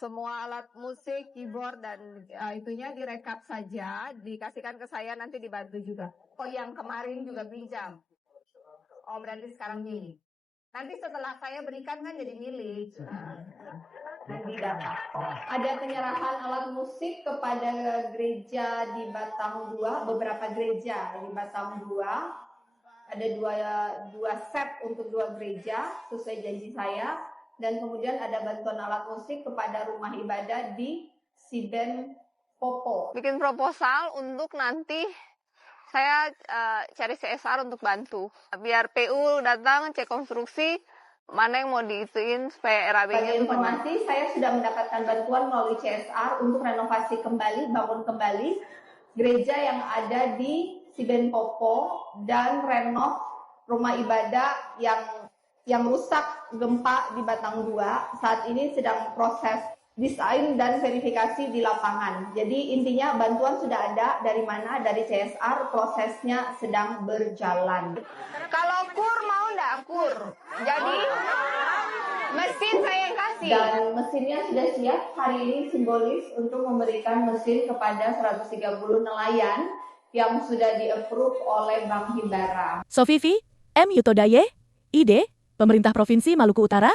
Semua alat musik, keyboard, dan itunya direkap saja, dikasihkan ke saya, nanti dibantu juga. Oh, yang kemarin juga pinjam. Oh, berarti sekarang milik. Nanti setelah saya berikan kan jadi milik. Nanti data. Ada penyerahan alat musik kepada gereja di Batang 2, beberapa gereja di Batang 2. Ada dua set untuk dua gereja sesuai janji saya. Dan kemudian ada bantuan alat musik kepada rumah ibadah di Siben Popo. Bikin proposal untuk nanti saya cari CSR untuk bantu. Biar PU datang cek konstruksi, mana yang mau diituin supaya RAB-nya. Bagi informasi, saya sudah mendapatkan bantuan melalui CSR untuk renovasi kembali, bangun kembali gereja yang ada di Siben Popo dan renov rumah ibadah yang rusak gempa di Batang 2. Saat ini sedang proses desain dan verifikasi di lapangan. Jadi intinya bantuan sudah ada, dari mana? Dari CSR, prosesnya sedang berjalan. Kalau kur mau enggak? Kur. Jadi mesin saya yang kasih. Dan mesinnya sudah siap. Hari ini simbolis untuk memberikan mesin kepada 130 nelayan yang sudah di-approve oleh Bank Himbara. Sofivi M. Yutodaye, ID, Pemerintah Provinsi Maluku Utara,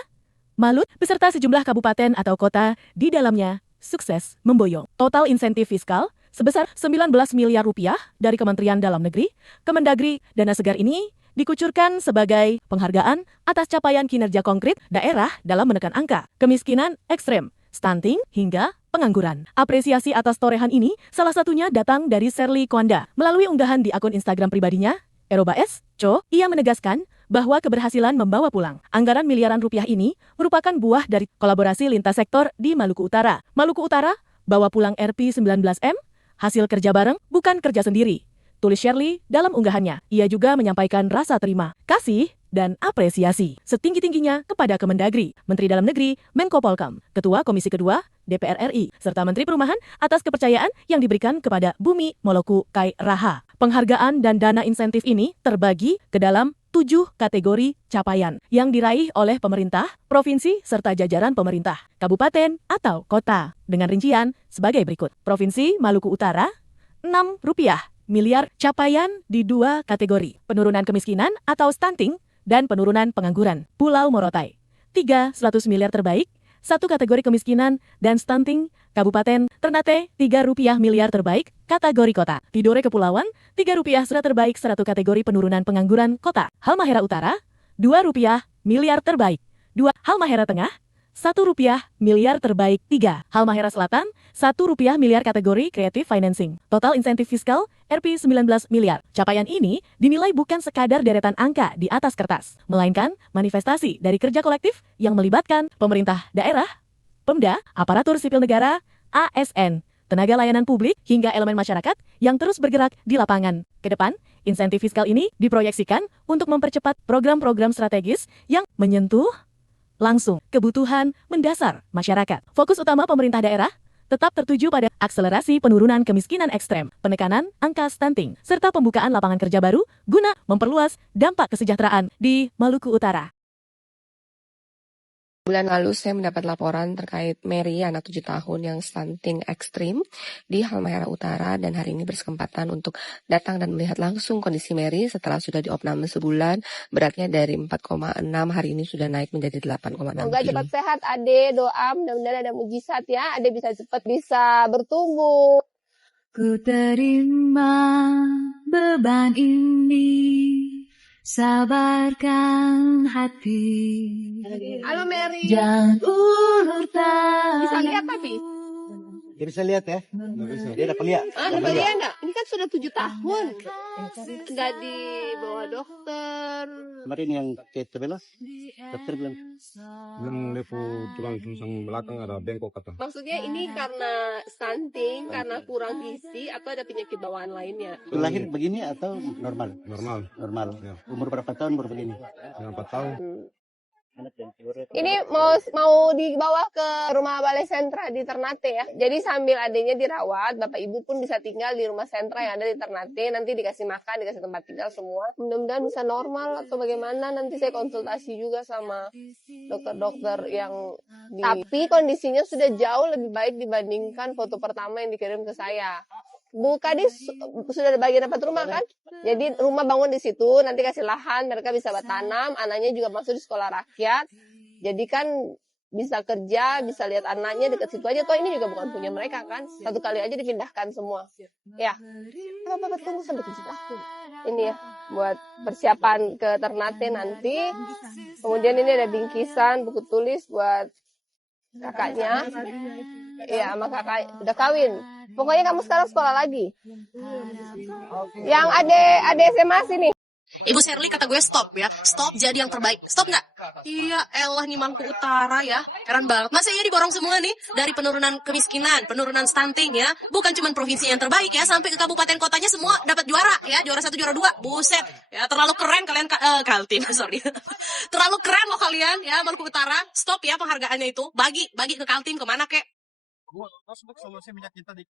Malut, beserta sejumlah kabupaten atau kota di dalamnya, sukses memboyong. Total insentif fiskal sebesar 19 miliar rupiah dari Kementerian Dalam Negeri, Kemendagri, dana segar ini dikucurkan sebagai penghargaan atas capaian kinerja konkret daerah dalam menekan angka kemiskinan ekstrem, stunting, hingga pengangguran. Apresiasi atas torehan ini salah satunya datang dari Serly Kwanda. Melalui unggahan di akun Instagram pribadinya, Eroba S. Co, ia menegaskan bahwa keberhasilan membawa pulang anggaran miliaran rupiah ini merupakan buah dari kolaborasi lintas sektor di Maluku Utara. Maluku Utara bawa pulang Rp19M, hasil kerja bareng, bukan kerja sendiri. Tulis Shirley dalam unggahannya. Ia juga menyampaikan rasa terima kasih dan apresiasi setinggi-tingginya kepada Kemendagri, Menteri Dalam Negeri, Menko Polkam, Ketua Komisi Kedua DPR RI, serta Menteri Perumahan atas kepercayaan yang diberikan kepada Bumi Moloku Kai Raha. Penghargaan dan dana insentif ini terbagi ke dalam 7 kategori capaian yang diraih oleh pemerintah, provinsi, serta jajaran pemerintah, kabupaten atau kota. Dengan rincian sebagai berikut. Provinsi Maluku Utara, Rp6 miliar capaian di 2 kategori. Penurunan kemiskinan atau stunting dan penurunan pengangguran. Pulau Morotai, 300 miliar terbaik, 1 kategori kemiskinan dan stunting. Kabupaten Ternate, Rp3 miliar terbaik, kategori kota. Tidore Kepulauan, Rp3 surat terbaik 1 kategori penurunan pengangguran kota. Halmahera Utara, Rp2 miliar terbaik. 2. Halmahera Tengah, Rp1 miliar terbaik. 3. Halmahera Selatan, Rp1 miliar kategori creative financing. Total insentif fiskal Rp19 miliar. Capaian ini dinilai bukan sekadar deretan angka di atas kertas, melainkan manifestasi dari kerja kolektif yang melibatkan pemerintah daerah, Pemda, aparatur sipil negara, ASN, tenaga layanan publik, hingga elemen masyarakat yang terus bergerak di lapangan. Kedepan, insentif fiskal ini diproyeksikan untuk mempercepat program-program strategis yang menyentuh langsung kebutuhan mendasar masyarakat. Fokus utama pemerintah daerah tetap tertuju pada akselerasi penurunan kemiskinan ekstrem, penekanan angka stunting, serta pembukaan lapangan kerja baru guna memperluas dampak kesejahteraan di Maluku Utara. Bulan lalu saya mendapat laporan terkait Mary, anak 7 tahun yang stunting ekstrim di Halmahera Utara, dan hari ini berkesempatan untuk datang dan melihat langsung kondisi Mary setelah sudah diopname sebulan. Beratnya dari 4,6 hari ini sudah naik menjadi 8,6 Semoga kilo. cepat sehat Ade, doa mudah-mudahan ada mujizat ya, Ade bisa cepat bisa bertumbuh. Ku terima beban ini, sabarkan hati. Halo Mary. Jangan ulur tangan. Bisa lihat tapi? Dia bisa lihat ya? Dia dapat lihat. Dapat lihat enggak? Ini kan sudah 7 tahun. Enggak dibawa dokter. Kemarin yang ke Tebelas, dokter bilang lepo tulang rusang belakang ada bengkok kata. Maksudnya ini karena stunting, karena kurang gizi, atau ada penyakit bawaan lainnya? lahir begini atau normal? Normal. Normal. Ya. Umur berapa tahun baru begini? 4 tahun. Ini mau dibawa ke rumah balai sentra di Ternate ya. Jadi sambil adanya dirawat, bapak ibu pun bisa tinggal di rumah sentra yang ada di Ternate. Nanti dikasih makan, dikasih tempat tinggal semua. Mudah-mudahan bisa normal atau bagaimana. Nanti saya konsultasi juga sama dokter-dokter yang Tapi kondisinya sudah jauh lebih baik dibandingkan foto pertama yang dikirim ke saya. Bu Kadis sudah ada bagian dapat rumah kan? Jadi rumah bangun di situ, nanti kasih lahan, mereka bisa bertanam, anaknya juga masuk di sekolah rakyat. Jadi kan bisa kerja, bisa lihat anaknya dekat situ aja. Toh ini juga bukan punya mereka kan? Satu kali aja dipindahkan semua. Ya, Bapak tunggu sampai 7 tahun. Ini ya, buat persiapan ke Ternate nanti. Kemudian ini ada bingkisan, buku tulis buat kakaknya. Iya, sama kakak udah kawin. Pokoknya kamu sekarang sekolah lagi. Yang ada SMA sini. Ibu Sherly kata gue stop ya. Stop jadi yang terbaik. Stop nggak? Iya elah nih Maluku Utara ya. Heran banget. Masa iya diborong semua nih. Dari penurunan kemiskinan, penurunan stunting ya. Bukan cuma provinsi yang terbaik ya. Sampai ke kabupaten kotanya semua dapat juara ya. Juara 1, juara 2. Buset. Ya terlalu keren kalian Kaltim. Sorry. Terlalu keren loh kalian ya Maluku Utara. Stop ya penghargaannya itu. Bagi ke Kaltim kemana kek? Bu, solusi minyak kita di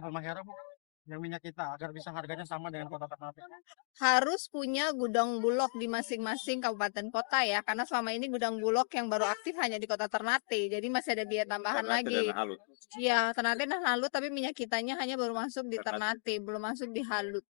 Halmahera, Bu. Yang minyak kita agar bisa harganya sama dengan kota Ternate. Harus punya gudang bulog di masing-masing kabupaten kota ya, karena selama ini gudang bulog yang baru aktif hanya di kota Ternate, jadi masih ada biaya tambahan lagi. Iya, Ternate dan Halut, tapi minyak kitanya hanya baru masuk di Ternate, belum masuk di Halut.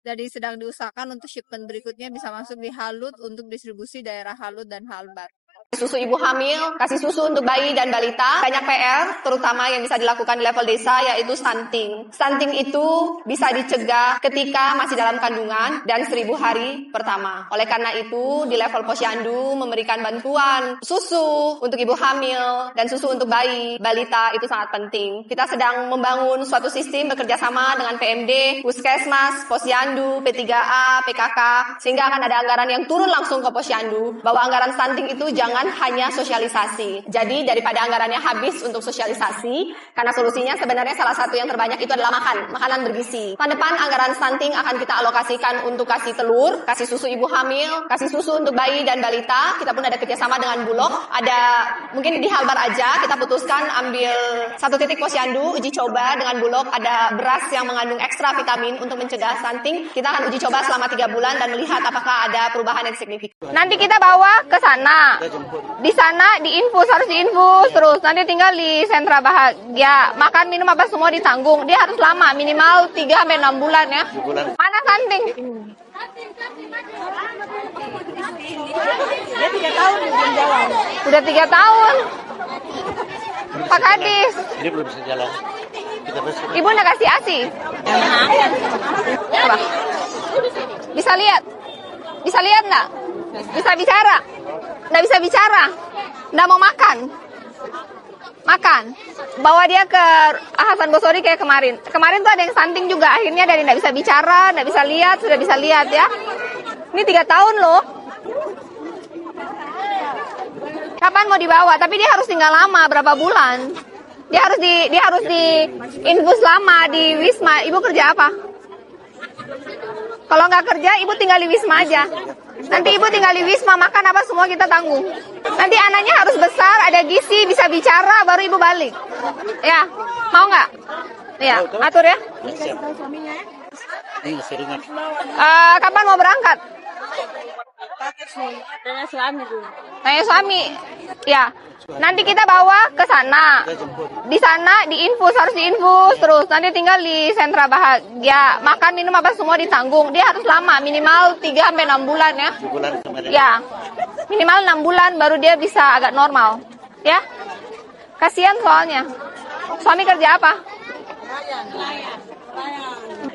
Jadi sedang diusahakan untuk shipment berikutnya bisa masuk di Halut untuk distribusi daerah Halut dan Halbar. Susu ibu hamil, kasih susu untuk bayi dan balita. Banyak PR, terutama yang bisa dilakukan di level desa, yaitu stunting. Stunting itu bisa dicegah ketika masih dalam kandungan dan 1000 hari pertama. Oleh karena itu, di level posyandu memberikan bantuan susu untuk ibu hamil dan susu untuk bayi, balita itu sangat penting. Kita sedang membangun suatu sistem bekerja sama dengan PMD, Puskesmas, posyandu, P3A, PKK, sehingga akan ada anggaran yang turun langsung ke posyandu, bahwa anggaran stunting itu jangan hanya sosialisasi. Jadi daripada anggarannya habis untuk sosialisasi, karena solusinya sebenarnya salah satu yang terbanyak itu adalah makanan bergizi. Tahun depan anggaran stunting akan kita alokasikan untuk kasih telur, kasih susu ibu hamil, kasih susu untuk bayi dan balita. Kita pun ada kerjasama dengan Bulog. Ada mungkin di Halbar aja kita putuskan ambil satu titik posyandu uji coba dengan Bulog. Ada beras yang mengandung ekstra vitamin untuk mencegah stunting. Kita akan uji coba selama 3 bulan dan melihat apakah ada perubahan yang signifikan. Nanti kita bawa ke sana. Di sana diinfus, harus diinfus terus. Nanti tinggal di sentra bahagia. Makan, minum apa semua ditanggung. Dia harus lama, minimal 3-6 bulan ya. Mana stunting? Dia 3 tahun belum jalan. Udah 3 tahun. Pak Kadis. Ini belum bisa jalan. Ibu udah kasih ASI? Coba. Bisa lihat? Bisa lihat nggak? Bisa bicara? Nggak bisa bicara? Nggak mau makan? Makan? Bawa dia ke Hasan Bosori kayak kemarin. Kemarin tuh ada yang stunting juga. Akhirnya dari nggak bisa bicara, nggak bisa lihat, sudah bisa lihat ya. Ini 3 tahun loh. Kapan mau dibawa? Tapi dia harus tinggal lama, berapa bulan? Dia harus di infus lama di Wisma. Ibu kerja apa? Kalau nggak kerja, ibu tinggal di Wisma aja. Nanti ibu tinggal di Wisma, makan apa semua kita tanggung. Nanti anaknya harus besar, ada gizi, bisa bicara, baru ibu balik. Ya, mau nggak? Ya, atur ya. Kapan mau berangkat? Tanya suami. Ya, nanti kita bawa ke sana. Di sana diinfus, harus diinfus terus. Nanti tinggal di sentra bahagia. Makan, minum apa semua ditanggung. Dia harus lama, minimal 3-6 bulan ya. Ya, minimal 6 bulan baru dia bisa agak normal. Ya, kasihan soalnya. Suami kerja apa?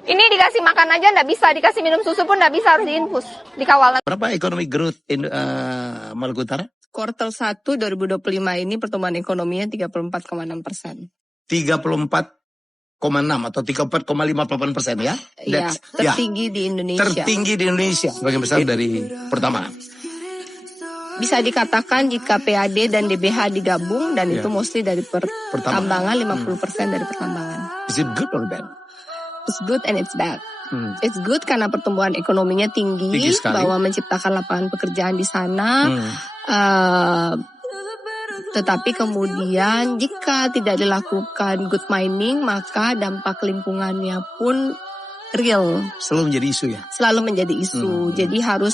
Ini dikasih makan aja nggak bisa, dikasih minum susu pun nggak bisa, harus diinfus, dikawal. Berapa ekonomi growth Maluku Utara? Kuartal 1 2025 ini pertumbuhan ekonominya 34,6%. 34,6 atau 34,58% ya? Iya, tertinggi di Indonesia. Tertinggi di Indonesia, sebagian besar dari pertamanan. Bisa dikatakan jika PAD dan DBH digabung dan itu mostly dari pertambangan, 50% dari pertambangan. Is it good or bad? It's good and it's bad. It's good karena pertumbuhan ekonominya tinggi bahwa menciptakan lapangan pekerjaan di sana. Tetapi kemudian jika tidak dilakukan good mining, maka dampak lingkungannya pun real. Selalu menjadi isu ya. Selalu menjadi isu. Jadi harus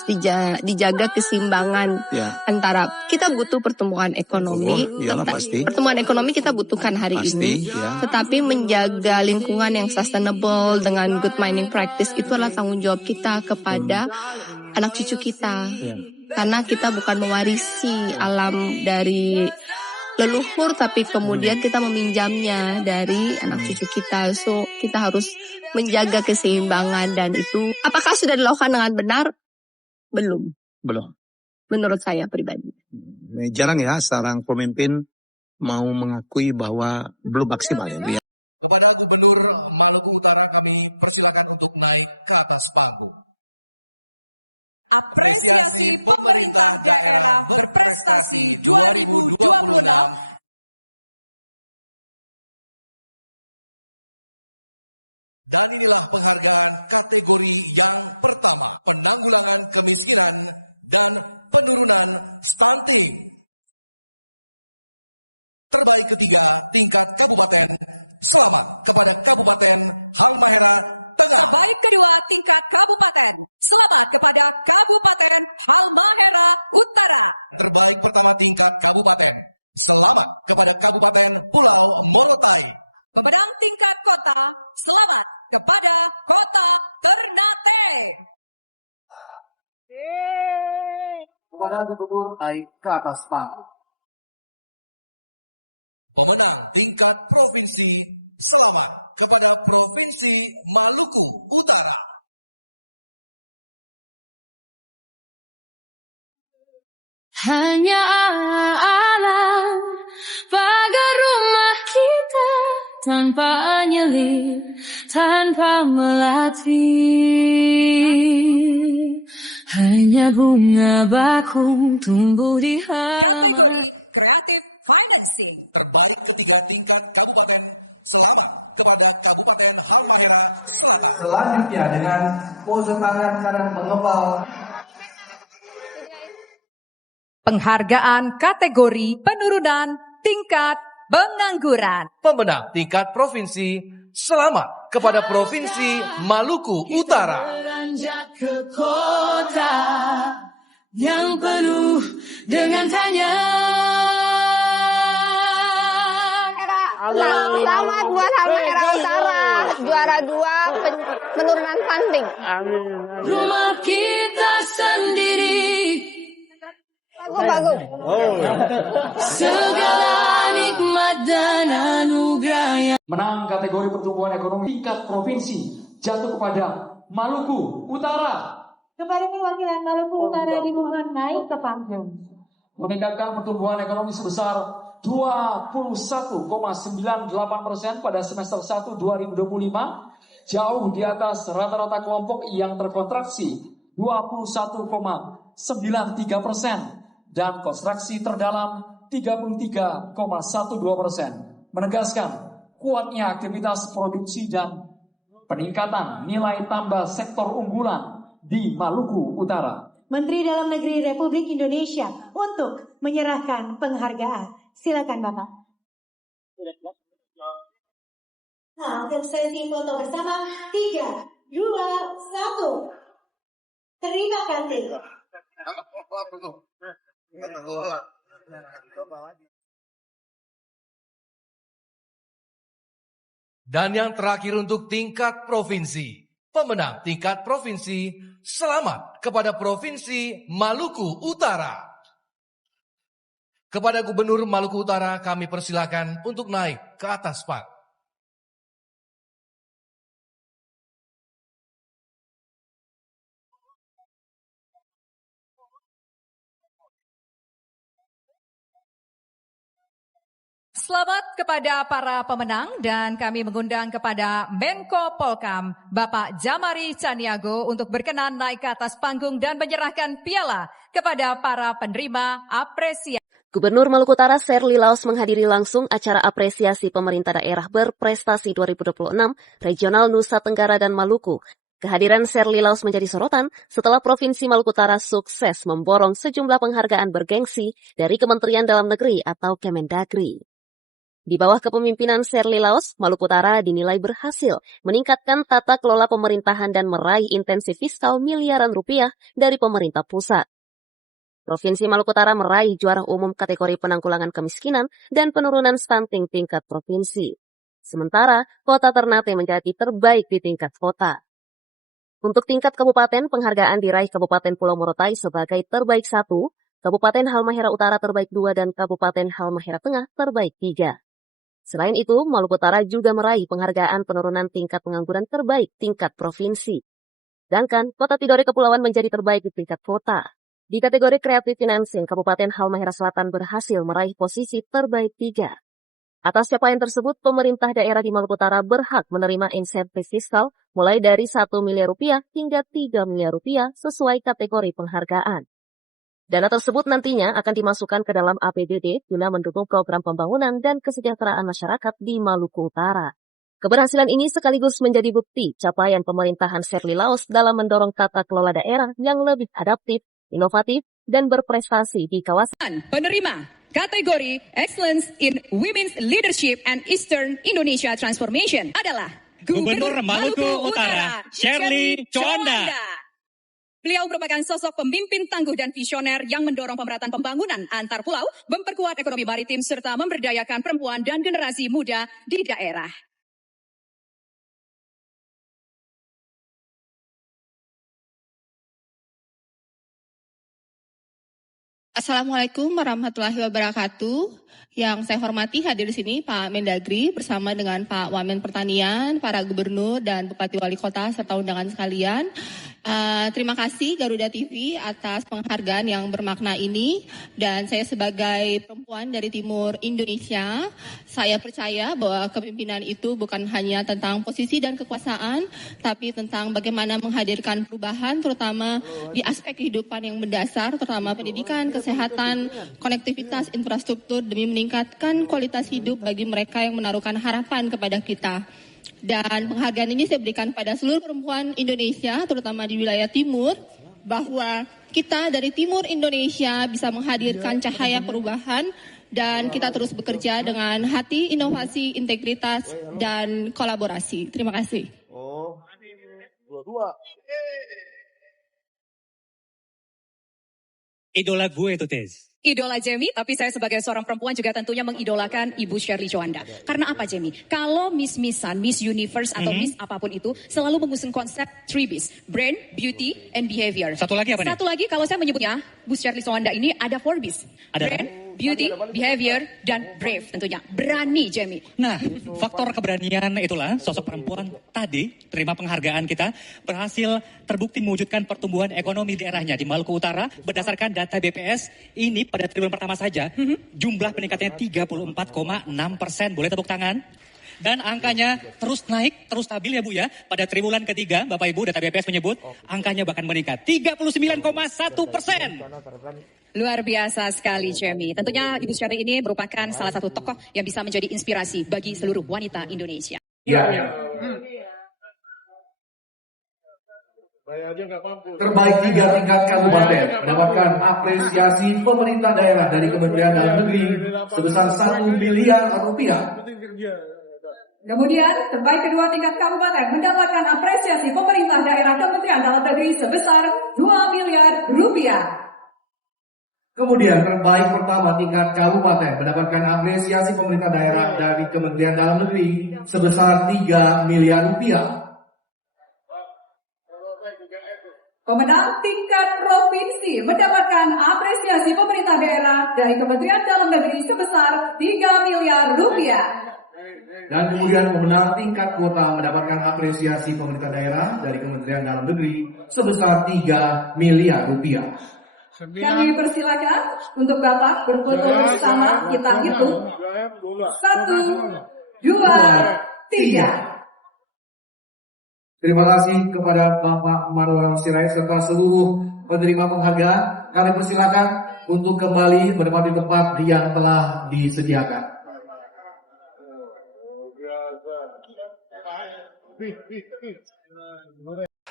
dijaga keseimbangan antara kita butuh pertumbuhan ekonomi. Iyalah pasti. Pertumbuhan ekonomi kita butuhkan hari ini. Ya. Tetapi menjaga lingkungan yang sustainable dengan good mining practice itu adalah tanggung jawab kita kepada anak cucu kita. Karena kita bukan mewarisi alam dari leluhur, tapi kemudian kita meminjamnya dari anak cucu kita. So kita harus menjaga keseimbangan, dan itu apakah sudah dilakukan dengan benar? Belum. Menurut saya pribadi. Jarang ya seorang pemimpin mau mengakui bahwa belum maksimal ya. Kepada Gubernur Maluku Utara kami persilakan untuk naik ke atas panggung. Apresiasi pemerintah daerah berprestasi 2026. Dan inilah penghargaan kategori yang pertama, penanggulangan kemiskinan dan penurunan stunting. Terbaik ketiga, tingkat kabupaten. Selamat kepada Kabupaten Halmahera Tengah. Terbaik kedua, tingkat kabupaten. Selamat kepada Kabupaten Halmahera Utara. Terbaik pertama tingkat kabupaten. Selamat kepada Kabupaten Pulau Morotai. Pemenang tingkat kota, selamat kepada Kota Ternate. Kepada Gubernur naik ke atas panggung. Pemenang tingkat provinsi, selamat kepada Provinsi Maluku Utara. Hanya alam pagar rumah kita, tanpa nyelip, tanpa melatih. Hanya bunga bakung tumbuh di hati. Kategori Creative Financing. Terbaik ketiga tingkat kabupaten, selamat kepada Kabupaten Halmahera Selatan. Selanjutnya dengan pose tangan kanan mengepal. Penghargaan kategori penurunan tingkat pengangguran. Pemenang tingkat provinsi, selamat kepada Provinsi Maluku Utara. Beranjak ke kota yang penuh dengan tanya. Selamat buat Halmahera Utara, juara 2 penurunan stunting. Rumah kita sendiri. Bagus. Segala nikmat dan anugerah yang menang kategori pertumbuhan ekonomi tingkat provinsi jatuh kepada Maluku Utara. Kembali perwakilan Maluku Utara dimohon naik ke panggung. Meningkatkan pertumbuhan ekonomi sebesar 21,98% pada semester 1 2025, jauh di atas rata-rata kelompok yang terkontraksi 21,93%. Dan kontraksi terdalam 33,12%, menegaskan kuatnya aktivitas produksi dan peningkatan nilai tambah sektor unggulan di Maluku Utara. Menteri Dalam Negeri Republik Indonesia untuk menyerahkan penghargaan. Silakan Bapak. Nah, untuk sesi foto bersama 3, 2, 1. Terima kasih. Dan yang terakhir untuk tingkat provinsi. Pemenang tingkat provinsi, selamat kepada Provinsi Maluku Utara. Kepada Gubernur Maluku Utara kami persilakan untuk naik ke atas panggung. Selamat kepada para pemenang dan kami mengundang kepada Menko Polkam Bapak Jamari Caniago untuk berkenan naik ke atas panggung dan menyerahkan piala kepada para penerima apresiasi. Gubernur Maluku Utara Sherly Laos menghadiri langsung acara apresiasi pemerintah daerah berprestasi 2026 Regional Nusa Tenggara dan Maluku. Kehadiran Sherly Laos menjadi sorotan setelah Provinsi Maluku Utara sukses memborong sejumlah penghargaan bergengsi dari Kementerian Dalam Negeri atau Kemendagri. Di bawah kepemimpinan Sherly Laos, Maluku Utara dinilai berhasil meningkatkan tata kelola pemerintahan dan meraih intensi fiskal miliaran rupiah dari pemerintah pusat. Provinsi Maluku Utara meraih juara umum kategori penanggulangan kemiskinan dan penurunan stunting tingkat provinsi. Sementara, Kota Ternate menjadi terbaik di tingkat kota. Untuk tingkat kabupaten, penghargaan diraih Kabupaten Pulau Morotai sebagai terbaik 1, Kabupaten Halmahera Utara terbaik 2, dan Kabupaten Halmahera Tengah terbaik 3. Selain itu, Maluku Utara juga meraih penghargaan penurunan tingkat pengangguran terbaik tingkat provinsi. Sedangkan, Kota Tidore Kepulauan menjadi terbaik di tingkat kota. Di kategori Creative Financing, Kabupaten Halmahera Selatan berhasil meraih posisi terbaik 3. Atas capaian tersebut, pemerintah daerah di Maluku Utara berhak menerima insentif fiskal mulai dari 1 miliar rupiah hingga 3 miliar rupiah sesuai kategori penghargaan. Dana tersebut nantinya akan dimasukkan ke dalam APBD guna mendukung program pembangunan dan kesejahteraan masyarakat di Maluku Utara. Keberhasilan ini sekaligus menjadi bukti capaian pemerintahan Sherly Laos dalam mendorong tata kelola daerah yang lebih adaptif, inovatif, dan berprestasi di kawasan. Penerima kategori Excellence in Women's Leadership and Eastern Indonesia Transformation adalah Gubernur Maluku Utara, Sherly Coanda. Beliau merupakan sosok pemimpin tangguh dan visioner yang mendorong pemerataan pembangunan antar pulau, memperkuat ekonomi maritim, serta memberdayakan perempuan dan generasi muda di daerah. Assalamualaikum warahmatullahi wabarakatuh. Yang saya hormati hadir di sini Pak Mendagri bersama dengan Pak Wamen Pertanian, para gubernur dan Bupati Wali Kota serta undangan sekalian. Terima kasih Garuda TV atas penghargaan yang bermakna ini, dan saya sebagai perempuan dari timur Indonesia, saya percaya bahwa kepemimpinan itu bukan hanya tentang posisi dan kekuasaan, tapi tentang bagaimana menghadirkan perubahan terutama di aspek kehidupan yang mendasar, terutama pendidikan, kesehatan, konektivitas, infrastruktur demi meningkatkan kualitas hidup bagi mereka yang menaruhkan harapan kepada kita. Dan penghargaan ini saya berikan pada seluruh perempuan Indonesia, terutama di wilayah timur, bahwa kita dari timur Indonesia bisa menghadirkan cahaya perubahan dan kita terus bekerja dengan hati, inovasi, integritas, dan kolaborasi. Terima kasih. Idola gue itu, Tez. Idola Jamie, tapi saya sebagai seorang perempuan juga tentunya mengidolakan Ibu Sherly Coanda. Karena apa Jamie? Kalau Miss-Missan, Miss Universe atau Miss apapun itu selalu mengusung konsep 3Bs. Brain, Beauty, and Behavior. Satu lagi apa nih? Satu lagi kalau saya menyebutnya, Bu Sherly Coanda ini ada 4Bs. Ada Brain, Beauty, Behavior, dan Brave tentunya. Berani Jamie. Nah, faktor keberanian itulah sosok perempuan tadi terima penghargaan kita berhasil terbukti mewujudkan pertumbuhan ekonomi daerahnya di Maluku Utara berdasarkan data BPS ini pada triwulan pertama saja jumlah peningkatannya 34,6%. Boleh tepuk tangan? Dan angkanya terus naik, terus stabil ya Bu ya. Pada triwulan ketiga, Bapak Ibu, data BPS menyebut angkanya bahkan meningkat 39,1%. Luar biasa sekali Jamie. Tentunya Ibu Sherly ini merupakan salah satu tokoh yang bisa menjadi inspirasi bagi seluruh wanita Indonesia. Ya. Terbaik 3 tingkat kabupaten mendapatkan apresiasi pemerintah daerah dari Kementerian Dalam Negeri sebesar 1 miliar rupiah. Kemudian, terbaik kedua tingkat kabupaten mendapatkan apresiasi pemerintah daerah Kementerian Dalam Negeri sebesar 2 miliar rupiah. Kemudian terbaik pertama tingkat kabupaten mendapatkan apresiasi pemerintah daerah dari Kementerian Dalam Negeri sebesar 3 miliar rupiah. Pemenang tingkat provinsi mendapatkan apresiasi pemerintah daerah dari Kementerian Dalam Negeri sebesar 3 miliar rupiah. Dan kemudian pemenang tingkat kota mendapatkan apresiasi pemerintah daerah dari Kementerian Dalam Negeri sebesar 3 miliar rupiah. Kami persilakan untuk Bapak berfoto bersama, kita hitung. 1, 2, 3. Terima kasih kepada Bapak Marwan Sirait serta seluruh penerima penghargaan. Kami persilakan untuk kembali menempati tempat yang telah disediakan.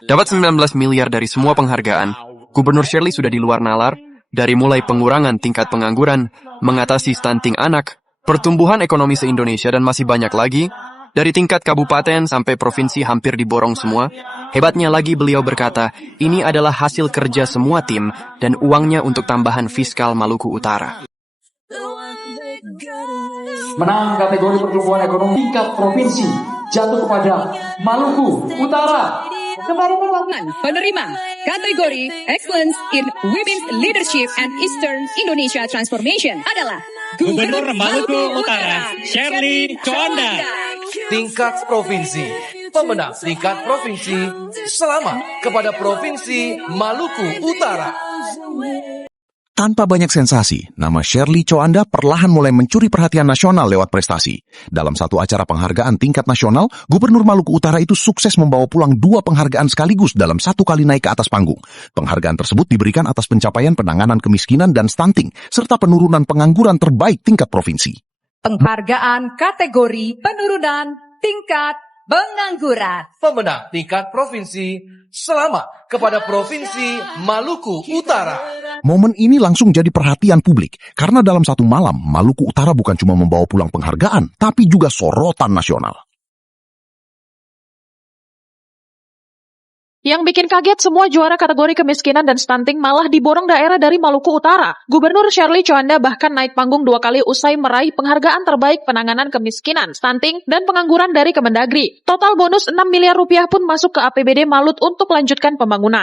Dapat 19 miliar dari semua penghargaan, Gubernur Shirley sudah di luar nalar, dari mulai pengurangan tingkat pengangguran, mengatasi stunting anak, pertumbuhan ekonomi se-Indonesia, dan masih banyak lagi. Dari tingkat kabupaten sampai provinsi hampir diborong semua. Hebatnya lagi beliau berkata, ini adalah hasil kerja semua tim dan uangnya untuk tambahan fiskal Maluku Utara. Menang kategori pertumbuhan ekonomi tingkat provinsi jatuh kepada Maluku Utara. Kembali perwakilan penerima kategori Excellence in Women's Leadership and Eastern Indonesia Transformation adalah Gubernur Maluku Utara, Shirley Coanda. Tingkat provinsi, pemenang tingkat provinsi, selamat kepada Provinsi Maluku Utara. Tanpa banyak sensasi, nama Shirley Coanda perlahan mulai mencuri perhatian nasional lewat prestasi. Dalam satu acara penghargaan tingkat nasional, Gubernur Maluku Utara itu sukses membawa pulang 2 penghargaan sekaligus dalam satu kali naik ke atas panggung. Penghargaan tersebut diberikan atas pencapaian penanganan kemiskinan dan stunting, serta penurunan pengangguran terbaik tingkat provinsi. Penghargaan kategori penurunan tingkat pengangguran. Pemenang tingkat provinsi, selamat kepada Provinsi Maluku Utara. Momen ini langsung jadi perhatian publik, karena dalam satu malam, Maluku Utara bukan cuma membawa pulang penghargaan, tapi juga sorotan nasional. Yang bikin kaget, semua juara kategori kemiskinan dan stunting malah diborong daerah dari Maluku Utara. Gubernur Shirley Coanda bahkan naik panggung 2 kali usai meraih penghargaan terbaik penanganan kemiskinan, stunting, dan pengangguran dari Kemendagri. Total bonus 6 miliar rupiah pun masuk ke APBD Malut untuk lanjutkan pembangunan.